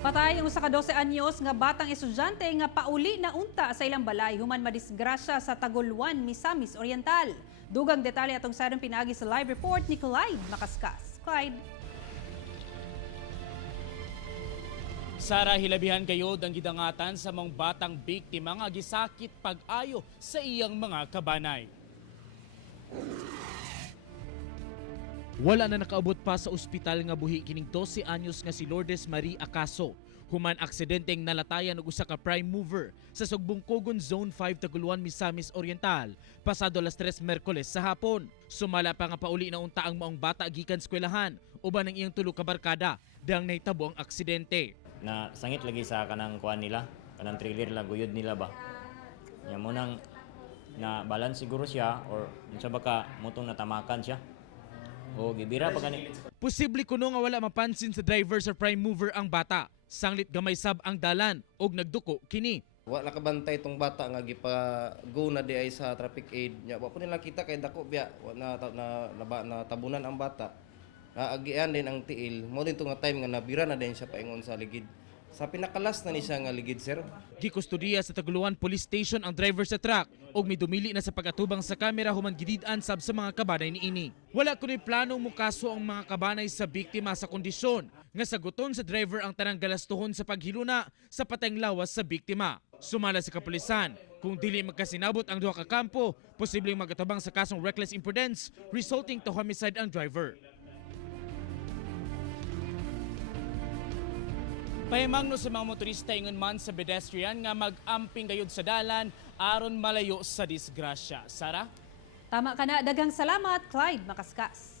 Patay ang usa ka 12 anyos nga batang estudyante nga pauli na unta sa ilang balay human madisgrasya sa Taguluan, Misamis Oriental. Dugang detalye atong sarong pinaagi sa live report ni Clyde Makaskas. Clyde. Sara, hilabihan kayo ang gidangatan sa mga batang biktima nga gisakit pag-ayo sa iyang mga kabanay. Wala na nakaabot pa sa ospital nga buhi kining 12 anyos nga si Lourdes Marie Acaso. Human aksidenteng nalatayan og usa ka prime mover sa Sugbungkogon Zone 5 Taguluan, Misamis Oriental pasado alas 3 Miyerkules sa hapon. Sumala pa nga pauli na unta ang maong bata gikan eskwelahan uban ang iyang tulo ka barkada dang nahitabo ang aksidente. Na sangit lagi sa kanang kuan nila, kanang trailer la guyod nila ba. Nya mo nang na balance siguro siya or unsa ba ka motong natamakan siya. O gibira pa kani. Posible kuno nga wala mapansin sa driver sa prime mover ang bata. Sanglit gamay sab ang dalan og nagduko kini. Wa nakabantay tong bata nga gipa-go na di ay sa traffic aid. Nya wa po nila kita kay dako biya wa na tabunan ang bata. Agian din ang tiil. Mo din nga time nga nabira na din siya paingon sa ligid. Sa pinakalas na ni siya nga ligid, sir. Gikustudiya sa Taguluan Police Station ang driver sa truck og midumili na sa pagatubang sa kamera human gidid-an sab sa mga kabanay niini. Wala kuno'y planong mukaso ang mga kabanay sa biktima sa kondisyon nga saguton sa driver ang tanang galastuhon sa paghiluna sa patayng lawas sa biktima. Sumala sa kapulisan, kung dili magkasinabot ang duha ka kampo, posibleng magatabang sa kasong reckless imprudence resulting to homicide ang driver. Pahimangno sa mga motorista ingon man sa pedestrian nga mag-amping gayud sa dalan aron malayo sa disgrasya. Sara? Tama ka na. Daghang salamat, Clyde Makaskas.